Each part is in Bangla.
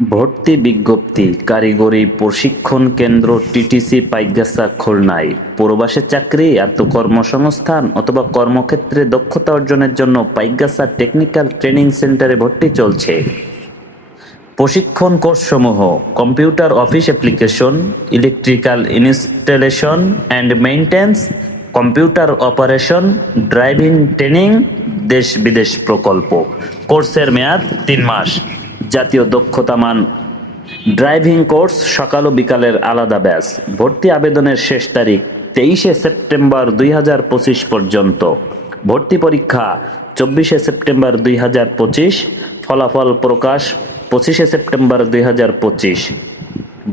ভর্তি বিজ্ঞপ্তি, কারিগরি প্রশিক্ষণ কেন্দ্র, টিটিসি, পাইগাসা, খুলনায়। প্রবাসে চাকরি, আত্মকর্মসংস্থান অথবা কর্মক্ষেত্রে দক্ষতা অর্জনের জন্য পাইগাসা টেকনিক্যাল ট্রেনিং সেন্টারে ভর্তি চলছে। প্রশিক্ষণ কোর্সসমূহ, computer office application, electrical installation and maintenance, computer operation, driving training দেশ বিদেশ প্রকল্প। কোর্সের মেয়াদ তিন মাস। জাতীয় দক্ষতা মান ড্রাইভিং কোর্স সকাল ও বিকালের আলাদা ব্যাচ। ভর্তি আবেদনের শেষ তারিখ তেইশে সেপ্টেম্বর দুই হাজার পঁচিশ পর্যন্ত। ভর্তি পরীক্ষা চব্বিশে সেপ্টেম্বর দুই হাজার পঁচিশ, ফলাফল প্রকাশ পঁচিশে সেপ্টেম্বর দুই হাজার পঁচিশ।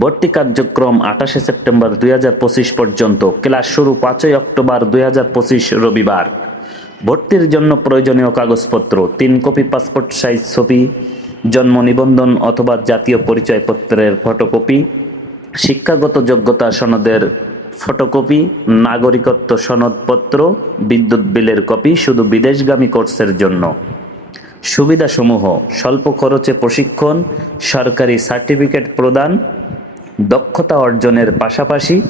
ভর্তি কার্যক্রম আঠাশে সেপ্টেম্বর দুই হাজার পঁচিশ পর্যন্ত। ক্লাস শুরু পাঁচই অক্টোবর দুই রবিবার। ভর্তির জন্য প্রয়োজনীয় কাগজপত্র, তিন কপি পাসপোর্ট সাইজ ছবি জন্ম নিবন্ধন অথবা জাতীয় পরিচয়পত্রের ফটোকপি, শিক্ষাগত যোগ্যতা সনদের ফটোকপি, নাগরিকত্ব সনদপত্র, বিদ্যুৎ বিলের কপি শুধু বিদেশগামী কোর্সের জন্য। সুবিধাসমূহ, স্বল্প খরচে প্রশিক্ষণ, সরকারি সার্টিফিকেট প্রদান, দক্ষতা অর্জনের পাশাপাশি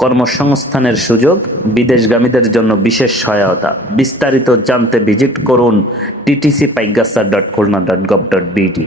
কর্মসংস্থানের সুযোগ, বিদেশগামীদের জন্য বিশেষ সহায়তা। বিস্তারিত জানতে ভিজিট করুন TTC Paigasa dot Khulna dot gov dot BD